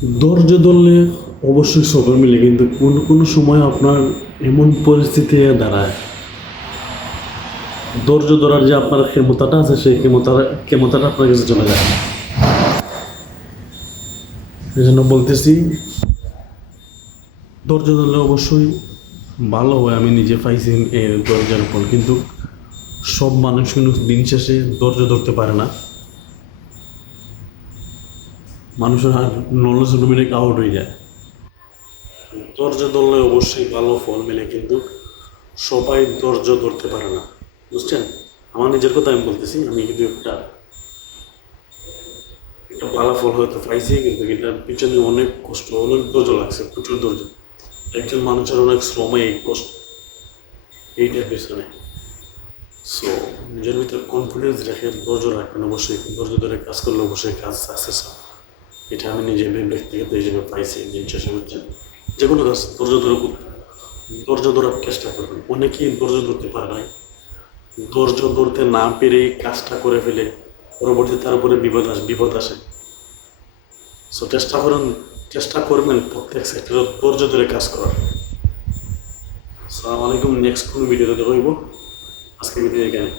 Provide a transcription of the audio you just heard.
ধৈর্য ধরলে অবশ্যই সফল মিলে, কিন্তু কোনো কোনো সময় আপনার এমন পরিস্থিতি দাঁড়ায়, ধৈর্য ধরার যে আপনার ক্ষমতাটা আছে সেই ক্ষমতাটা আপনার কাছে চলে যায়। এই জন্য বলতেছি, ধৈর্য ধরলে অবশ্যই ভালো হয়। আমি নিজে পাইছি এই ধৈর্যের উপর, কিন্তু সব মানুষ কিন্তু দিন শেষে ধৈর্য ধরতে পারে না। মানুষের নলেজ অটোমেটিক আউট হয়ে যায়। ধৈর্য ধরলে অবশ্যই ভালো ফল মেলে, কিন্তু সবাই ধৈর্য ধরতে পারে না, বুঝছেন? আমার নিজের কথা আমি বলতেছি, আমি কিন্তু একটা একটা ভালো ফল হয়তো পাইছি, কিন্তু এটার পিছনে অনেক কষ্ট, অনেক ধৈর্য লাগছে, প্রচুর ধৈর্য। একজন মানুষের অনেক শ্রম এই কষ্ট এইটার পিছনে। সো নিজের ভিতরে কনফিডেন্স রেখে ধৈর্য রাখবেন, অবশ্যই ধৈর্য ধরে কাজ করলে অবশ্যই কাজ সাকসেস হয়। এটা আমি নিজে ব্যক্তিগত হিসেবে পাইছি। দিন শেষে হচ্ছে যে কোনো কাজ ধৈর্য ধরার চেষ্টা করবেন। অনেকেই ধৈর্য ধরতে পারে না, ধৈর্য ধরতে না পেরে কাজটা করে ফেলে, পরবর্তীতে তার উপরে বিপদ আসে। সো চেষ্টা করবেন প্রত্যেক সেক্টরে ধৈর্য ধরে কাজ করার। আসসালামু আলাইকুম। নেক্সট কোন ভিডিওতে দেখব। আজকে ভিডিও এখানে।